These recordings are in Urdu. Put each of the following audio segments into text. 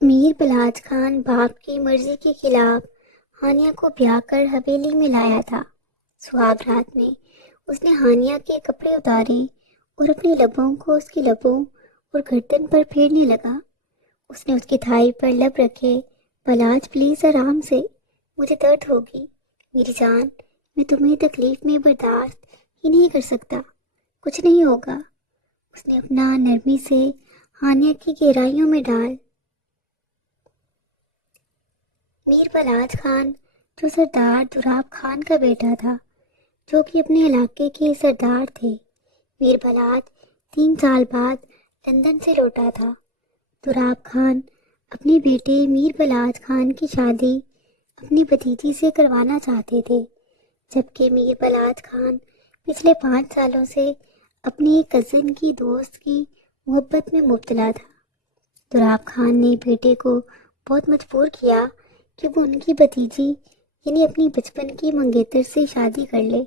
میر بلاج خان باپ کی مرضی کے خلاف ہانیہ کو بیاہ کر حویلی میں لایا تھا۔ سہاگ رات میں اس نے ہانیہ کے کپڑے اتارے اور اپنی لبوں کو اس کی لبوں اور گردن پر پھیرنے لگا۔ اس نے اس کی تھائی پر لب رکھے۔ بلاج پلیز آرام سے، مجھے درد ہوگی، میری جان، میں تمہیں تکلیف میں برداشت ہی نہیں کر سکتا، کچھ نہیں ہوگا۔ اس نے اپنا نرمی سے ہانیہ کی گہرائیوں میں ڈال۔ میر بلاج خان جو سردار دراب خان کا بیٹا تھا، جو کہ اپنے علاقے کے سردار تھے۔ میر بلاج 3 سال بعد لندن سے لوٹا تھا۔ دراب خان اپنے بیٹے میر بلاج خان کی شادی اپنی بھتیجی سے کروانا چاہتے تھے، جبکہ میر بلاج خان پچھلے 5 سالوں سے اپنی ایک کزن کی دوست کی محبت میں مبتلا تھا۔ دراب خان نے بیٹے کو بہت مجبور کیا کہ وہ ان کی بھتیجی یعنی اپنی بچپن کی منگیتر سے شادی کر لے،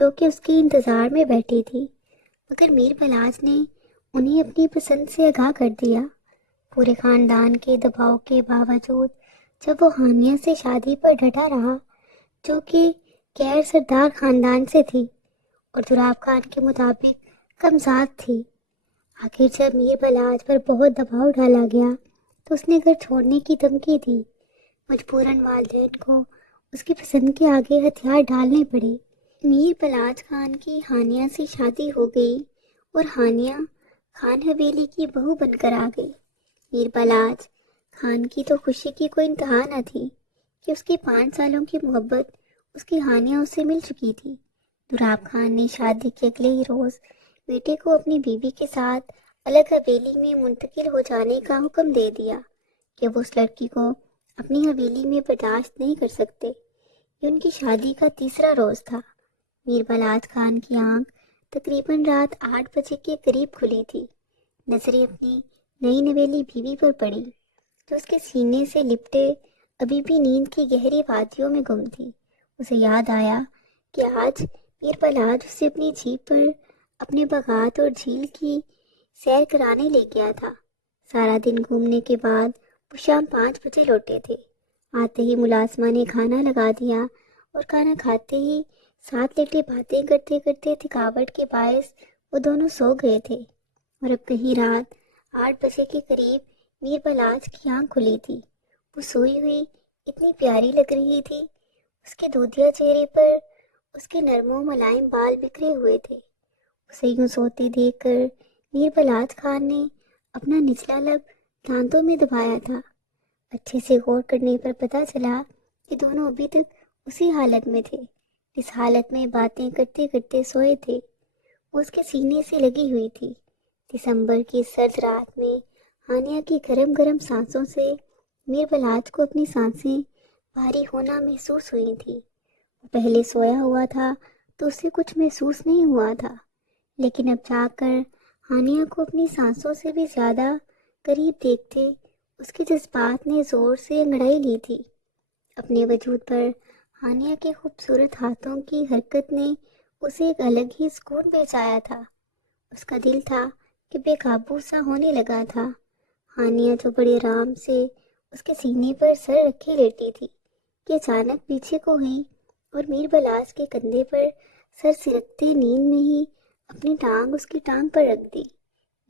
جو کہ اس کے انتظار میں بیٹھی تھی، مگر میر بلاج نے انہیں اپنی پسند سے آگاہ کر دیا۔ پورے خاندان کے دباؤ کے باوجود جب وہ ہانیہ سے شادی پر ڈٹا رہا، جو کہ غیر سردار خاندان سے تھی اور دراب خان کے مطابق کمزاد تھی، آخر جب میر بلاج پر بہت دباؤ ڈالا گیا تو اس نے گھر چھوڑنے کی دھمکی دی۔ مجبوراً والدین کو اس کی پسند کے آگے ہتھیار ڈالنے پڑے۔ میر بلاج خان کی ہانیہ سے شادی ہو گئی اور ہانیہ خان حویلی کی بہو بن کر آ گئی۔ میر بلاج خان کی تو خوشی کی کوئی انتہا نہ تھی کہ اس کی 5 سالوں کی محبت اس کی ہانیہ اس سے مل چکی تھی۔ دراب خان نے شادی کے اگلے ہی روز بیٹے کو اپنی بیوی کے ساتھ الگ حویلی میں منتقل ہو جانے کا حکم دے دیا کہ وہ اس لڑکی کو اپنی حویلی میں برداشت نہیں کر سکتے۔ یہ ان کی شادی کا تیسرا روز تھا۔ میر بلاج خان کی آنکھ تقریباً رات 8 بجے کے قریب کھلی تھی۔ نظریں اپنی نئی نویلی بیوی پر پڑی، جو اس کے سینے سے لپٹے ابھی بھی نیند کی گہری وادیوں میں گم تھی۔ اسے یاد آیا کہ آج میر بلاج اسے اپنی جیپ پر اپنے باغات اور جھیل کی سیر کرانے لے گیا تھا۔ سارا دن گھومنے کے بعد وہ شام 5 بجے لوٹے تھے۔ آتے ہی ملازمہ نے کھانا لگا دیا اور کھانا کھاتے ہی ساتھ لیٹے باتیں کرتے کرتے تھکاوٹ کے باعث وہ دونوں سو گئے تھے، اور اب کہیں رات 8 بجے کے قریب میر بلاج کی آنکھ کھلی تھی۔ وہ سوئی ہوئی اتنی پیاری لگ رہی تھی، اس کے دودھیا چہرے پر اس کے نرم و ملائم بال بکھرے ہوئے تھے۔ اسے یوں سوتے دیکھ کر میر بلاج خان نے اپنا نچلا لب دانتوں میں دبایا تھا۔ اچھے سے غور کرنے پر پتہ چلا کہ دونوں ابھی تک اسی حالت میں تھے، اس حالت میں باتیں کرتے کرتے سوئے تھے۔ وہ اس کے سینے سے لگی ہوئی تھی۔ دسمبر کی سرد رات میں ہانیہ کی گرم گرم سانسوں سے میر بلاج کو اپنی سانسیں بھاری ہونا محسوس ہوئی تھی۔ وہ پہلے سویا ہوا تھا تو اسے کچھ محسوس نہیں ہوا تھا، لیکن اب جا کر ہانیہ کو اپنی سانسوں سے بھی زیادہ قریب دیکھتے اس کے جذبات نے زور سے انگڑائی لی تھی۔ اپنے وجود پر ہانیہ کے خوبصورت ہاتھوں کی حرکت نے اسے ایک الگ ہی سکون پہنچایا تھا۔ اس کا دل تھا کہ بے قابو سا ہونے لگا تھا۔ ہانیہ جو بڑے آرام سے اس کے سینے پر سر رکھے لیٹی تھی کہ اچانک پیچھے کو ہوئی اور میر بلاج کے کندھے پر سر سرکتے نیند میں ہی اپنی ٹانگ اس کی ٹانگ پر رکھ دی۔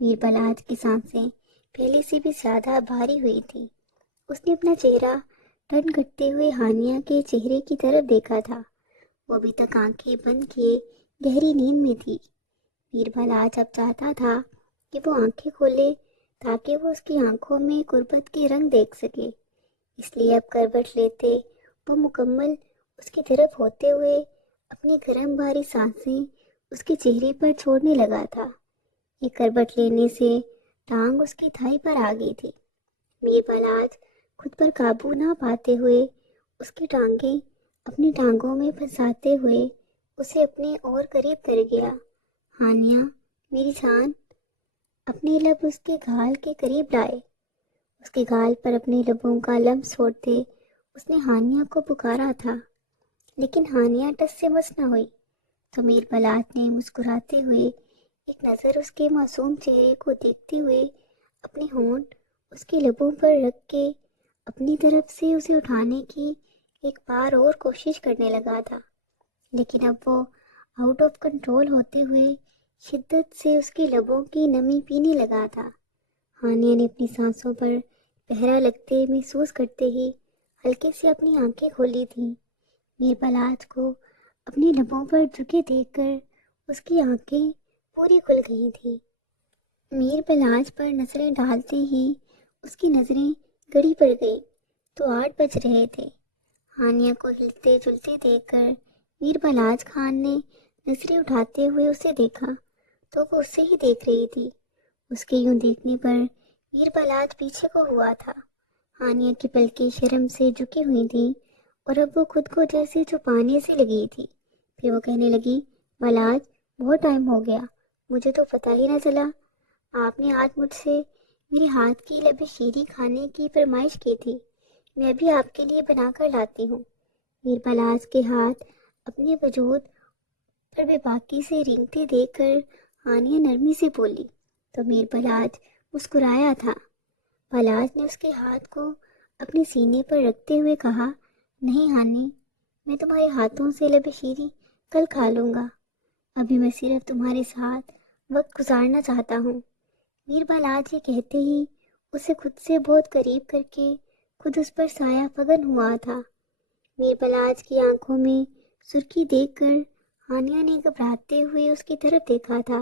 میر بلاج کی سانسیں پہلے سے بھی زیادہ بھاری ہوئی تھی۔ اس نے اپنا چہرہ ٹن کرتے ہوئے ہانیہ کے چہرے کی طرف دیکھا تھا۔ وہ ابھی تک آنکھیں بند کیے گہری نیند میں تھی۔ میر بلاج اب چاہتا تھا کہ وہ آنکھیں کھولے تاکہ وہ اس کی آنکھوں میں غربت کے رنگ دیکھ سکے، اس لیے اب کروٹ لیتے وہ مکمل اس کی طرف ہوتے ہوئے اپنی گرم بھاری سانسیں اس کے چہرے پر چھوڑنے لگا تھا۔ یہ کروٹ لینے سے ٹانگ اس کی تھائی پر آ گئی تھی۔ میر بلاج خود پر قابو نہ پاتے ہوئے اس کی ٹانگیں اپنی ٹانگوں میں پھنساتے ہوئے اسے اپنے اور قریب کر گیا۔ ہانیہ، میری جان، اپنے لب اس کے گال کے قریب لائے۔ اس کے گال پر اپنے لبوں کا لمس چھوڑتے اس نے ہانیہ کو پکارا تھا، لیکن ہانیہ ٹس سے مس نہ ہوئی تو میر بلاج نے مسکراتے ہوئے ایک نظر اس کے معصوم چہرے کو دیکھتے ہوئے اپنے ہونٹ اس کے لبوں پر رکھ کے اپنی طرف سے اسے اٹھانے کی ایک بار اور کوشش کرنے لگا تھا، لیکن اب وہ آؤٹ آف کنٹرول ہوتے ہوئے شدت سے اس کے لبوں کی نمی پینے لگا تھا۔ ہانیہ نے اپنی سانسوں پر پہرا لگتے محسوس کرتے ہی ہلکے سے اپنی آنکھیں کھولی تھیں۔ میر پلاج کو اپنے لبوں پر جھکے دیکھ کر اس کی آنکھیں پوری کھل گئی تھیں۔ میر پلاج پر نظریں ڈالتے ہی اس کی نظریں گڑی پڑ گئی تو 8 بج رہے تھے۔ ہانیہ کو ہلتے جلتے دیکھ کر میر پلاج خان نے نظریں اٹھاتے ہوئے اسے دیکھا تو وہ اسے ہی دیکھ رہی تھی۔ اس کے یوں دیکھنے پر میر پلاج پیچھے کو ہوا تھا۔ ہانیہ کی پلکیں شرم سے جھکی ہوئی تھیں اور اب وہ خود کو جیسے چھپانے سے لگی تھی۔ پھر وہ کہنے لگی، پلاج بہت ٹائم ہو گیا، مجھے تو پتہ ہی نہ چلا۔ آپ نے آج مجھ سے میرے ہاتھ کی لبِ شیریں کھانے کی فرمائش کی تھی، میں بھی آپ کے لیے بنا کر لاتی ہوں۔ میر پلاج کے ہاتھ اپنے وجود پر بے باکی سے رینگتے دیکھ کر ہانیہ نرمی سے بولی تو میر پلاج مسکرایا تھا۔ پلاج نے اس کے ہاتھ کو اپنے سینے پر رکھتے ہوئے کہا، نہیں ہانی، میں تمہارے ہاتھوں سے لبِ شیریں کل کھا لوں گا، ابھی میں صرف تمہارے ساتھ وقت گزارنا چاہتا ہوں۔ میر پلاج یہ کہتے ہی اسے خود سے بہت قریب کر کے خود اس پر سایہ فگن ہوا تھا۔ میر پلاج کی آنکھوں میں سرخی دیکھ کر ہانیہ نے گھبراتے ہوئے اس کی طرف دیکھا تھا۔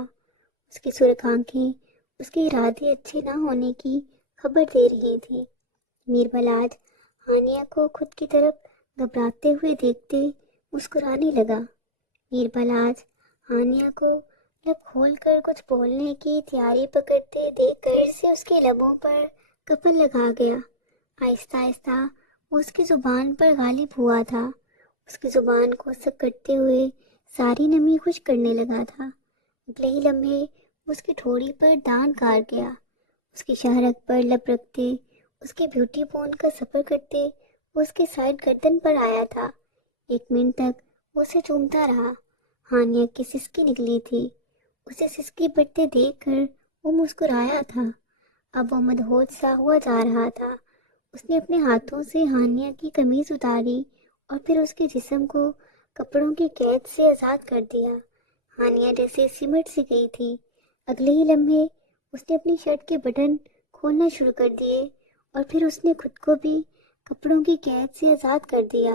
اس کی سرخ آنکھیں اس کے ارادے اچھے نہ ہونے کی خبر دے رہی تھیں۔ میر پلاج ہانیہ کو خود کی طرف گھبراتے ہوئے دیکھتے مسکرانے لگا۔ میر پلاج ہانیہ کو لب کھول کر کچھ بولنے کی تیاری پکڑتے دیکھ کر پھر سے اس کے لبوں پر قفل لگا گیا۔ آہستہ آہستہ وہ اس کی زبان پر غالب ہوا تھا، اس کی زبان کو سک کرتے ہوئے ساری نمی خشک کرنے لگا تھا۔ اگلے ہی لمحے اس کی ٹھوڑی پر دان کار گیا، اس کی شہرک پر لب رکھتے، اس کے بیوٹی پون کا سفر کرتے وہ اس کے سائڈ گردن پر آیا تھا۔ 1 منٹ تک وہ اسے چومتا رہا۔ ہانیہ کی سسکی نکلی تھی، اسے سسکی بڑھتے دیکھ کر وہ مسکرایا تھا۔ اب وہ مدہوش سا ہوا جا رہا تھا۔ اس نے اپنے ہاتھوں سے ہانیہ کی قمیض اتاری اور پھر اس کے جسم کو کپڑوں کی قید سے آزاد کر دیا۔ ہانیہ جیسے سمٹ سی گئی تھی۔ اگلے ہی لمحے اس نے اپنی شرٹ کے بٹن کھولنا شروع کر دیے اور پھر اس نے خود کو بھی کپڑوں کی قید سے آزاد کر دیا۔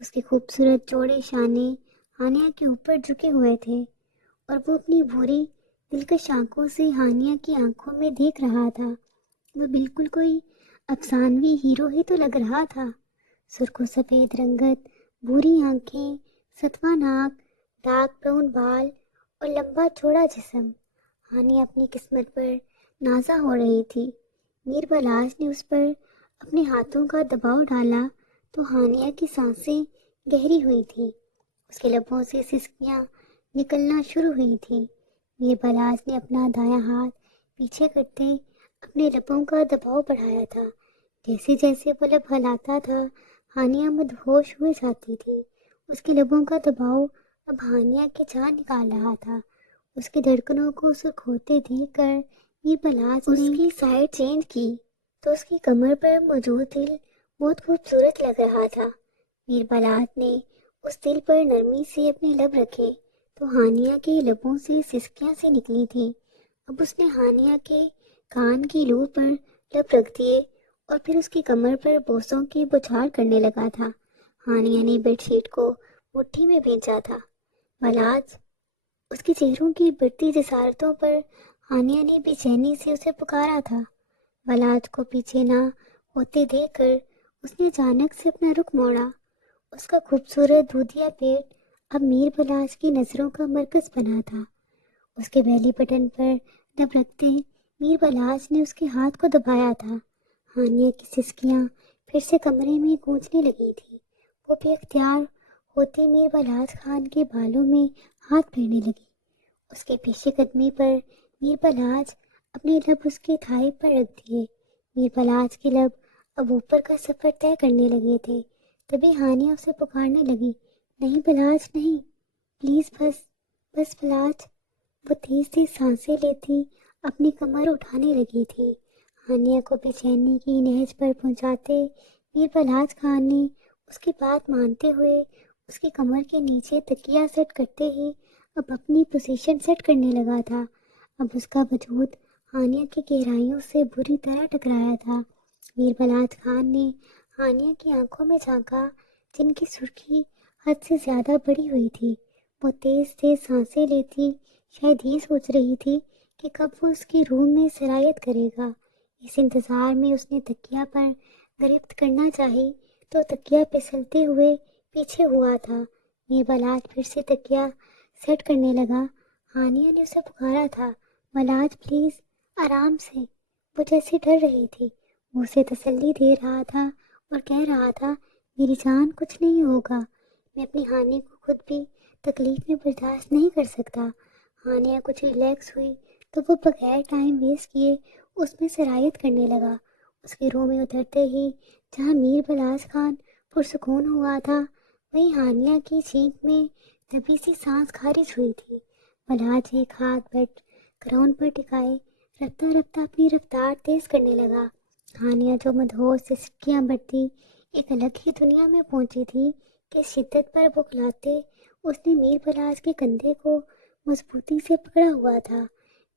اس کے خوبصورت چوڑے شانے ہانیہ کے اوپر جھکے ہوئے تھے اور وہ اپنی بھوری دلکش آنکھوں سے ہانیہ کی آنکھوں میں دیکھ رہا تھا۔ وہ بالکل کوئی افسانوی ہیرو ہی تو لگ رہا تھا۔ سرخ و سفید رنگت، بھوری آنکھیں، ستواں ناک، ڈارک براؤن بال اور لمبا چوڑا جسم۔ ہانیہ اپنی قسمت پر نازا ہو رہی تھی۔ میر پلاج نے اس پر اپنے ہاتھوں کا دباؤ ڈالا تو ہانیہ کی سانسیں گہری ہوئی تھیں، اس کے لبوں سے سسکیاں نکلنا شروع ہوئی تھیں۔ میر پلاج نے اپنا دایاں ہاتھ پیچھے کرتے اپنے لبوں کا دباؤ بڑھایا تھا۔ جیسے جیسے وہ لب ہلاتا تھا ہانیہ مدہوش ہوئے جاتی تھی۔ اس کے لبوں کا دباؤ اب ہانیہ کی جان نکال رہا تھا۔ اس کی دھڑکنوں کو سرخ ہوتے دیکھ کر میر پلاج نے اس کی سائڈ چینج کی تو اس کی کمر پر موجود دل بہت خوبصورت لگ رہا تھا۔ میر پلاج نے اس دل پر نرمی سے اپنے لب رکھے تو ہانیہ کے لبوں سے سسکیاں سے نکلی تھیں۔ اب اس نے ہانیہ کے کان کی لو پر لب رکھ دیے اور پھر اس کی کمر پر بوسوں کی بچھاڑ کرنے لگا تھا۔ ہانیہ نے بیڈ شیٹ کو مٹھی میں بھینچا تھا۔ پلاج، اس کے چہروں کی بڑھتی جسارتوں پر ہانیہ نے بے چینی سے اسے پکارا تھا۔ پلاج کو پیچھے نہ ہوتے دیکھ کر اس نے اچانک سے اپنا رخ موڑا۔ اس کا خوبصورت دودھیا پیٹ اب میر پلاج کی نظروں کا مرکز بنا تھا۔ اس کے بیلی بٹن پر لب رکھتے میر پلاج نے اس کے ہاتھ کو دبایا تھا۔ ہانیہ کی سسکیاں پھر سے کمرے میں گونجنے لگی تھی۔ وہ بے اختیار ہوتے میر پلاج خان کے بالوں میں ہاتھ پھیرنے لگی۔ اس کے پیچھے قدمی پر میر پلاج اپنے لب اس کے تھائی پر رکھ دیے۔ میر پلاج کے لب اب اوپر کا سفر طے کرنے لگے تھے۔ تبھی ہانیہ اسے پکارنے لگی، نہیں پلاج نہیں، پلیز بس بس پلاج۔ وہ تیز تیز سانسیں لیتی اپنی کمر اٹھانے لگی تھی۔ ہانیہ کو بے چینی کی نہج پر پہنچاتے میر بلاج خان نے اس کی بات مانتے ہوئے اس کی کمر کے نیچے تکیہ سیٹ کرتے ہی اب اپنی پوزیشن سیٹ کرنے لگا تھا۔ اب اس کا وجود ہانیہ کی گہرائیوں سے بری طرح ٹکرایا تھا۔ میر بلاج خان نے ہانیہ کی آنکھوں میں جھانکا، جن کی سرخی حد سے زیادہ بڑی ہوئی تھی۔ وہ تیز تیز سانسیں لیتی، شاید یہ سوچ رہی تھی کہ کب وہ اس کی روح میں سرایت کرے گا۔ اس انتظار میں اس نے تکیہ پر گرفت کرنا چاہی تو تکیہ پھسلتے ہوئے پیچھے ہوا تھا۔ میر بلاج پھر سے تکیہ سیٹ کرنے لگا۔ ہانیہ نے اسے پکارا تھا، بلاج پلیز، آرام سے۔ وہ جیسے ڈر رہی تھی۔ وہ اسے تسلی دے رہا تھا اور کہہ رہا تھا، میری جان، کچھ نہیں ہوگا، میں اپنی ہانی کو خود بھی تکلیف میں برداشت نہیں کر سکتا۔ ہانیہ کچھ ریلیکس ہوئی تو وہ بغیر ٹائم ویسٹ کیے اس میں سرایت کرنے لگا۔ اس کے روح میں اترتے ہی جہاں میر بلاج خان پرسکون ہوا تھا، وہیں ہانیہ کی چینک میں دبی سی سانس خارج ہوئی تھی۔ بلاج ایک ہاتھ بیڈ گراؤنڈ پر ٹکائے رفتہ رفتہ اپنی رفتار تیز کرنے لگا۔ ہانیہ جو مدہوش سے سٹکیاں بھرتی ایک الگ ہی دنیا میں پہنچی تھی کہ شدت پر بخلاتے اس نے میر بلاج کے کندھے کو مضبوطی سے پکڑا ہوا تھا۔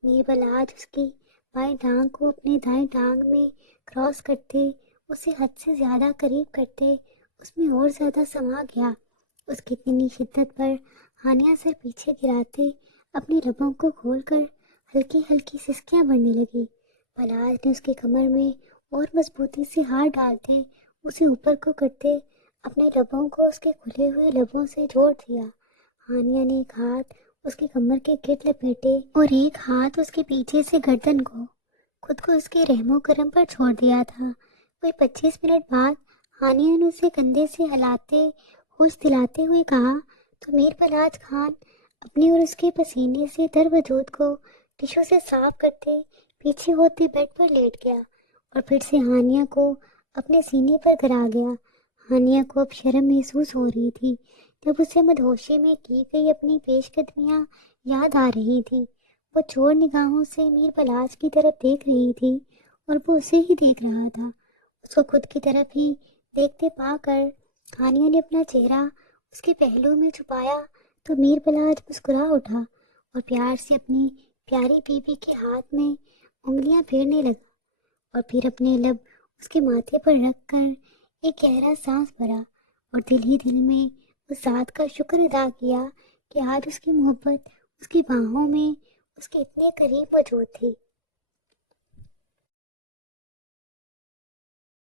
میر بلاج اس کی بائیں ٹانگ کو اپنے دائیں ٹانگ میں کراس کرتے، اسے حد سے زیادہ قریب کرتے اس میں اور زیادہ سما گیا۔ اس کی اتنی شدت پر ہانیہ سر پیچھے گراتے اپنی لبوں کو کھول کر ہلکی ہلکی سسکیاں بڑھنے لگی۔ بلاج نے اس کی کمر میں اور مضبوطی سے ہاتھ ڈالتے اسے اوپر کو کرتے اپنے لبوں کو اس کے کھلے ہوئے لبوں سے جوڑ دیا۔ ہانیہ نے ایک ہاتھ اس کی کمر کے گرد لپیٹے اور ایک ہاتھ اس کے پیچھے سے گردن کو خود کو اس کے رحم و کرم پر چھوڑ دیا تھا۔ کوئی 25 منٹ بعد ہانیہ نے اسے کندھے سے ہلاتے ہوش دلاتے ہوئے کہا، تو میر بلاج خان اپنے اور اس کے پسینے سے تر وجود کو ٹشو سے صاف کرتے پیچھے ہوتے بیڈ پر لیٹ گیا اور پھر سے ہانیہ کو اپنے سینے پر گرا گیا۔ ہانیہ کو اب شرم محسوس ہو رہی تھی جب اسے مدہوشی میں کی گئی اپنی پیش قدمیاں یاد آ رہی تھی۔ وہ چور نگاہوں سے میر بلاج کی طرف دیکھ رہی تھی اور وہ اسے ہی دیکھ رہا تھا۔ اس کو خود کی طرف ہی دیکھتے پا کر ہانیہ نے اپنا چہرہ اس کے پہلو میں چھپایا تو میر بلاج مسکرا اٹھا اور پیار سے اپنی پیاری بیوی کے ہاتھ میں انگلیاں پھیرنے لگا اور پھر اپنے لب اس کے ماتھے پر رکھ کر ایک گہرا سانس بھرا اور دل ہی دل میں اس ذات کا شکر ادا کیا کہ آج اس کی محبت اس کی باہوں میں اس کے اتنے قریب موجود تھی۔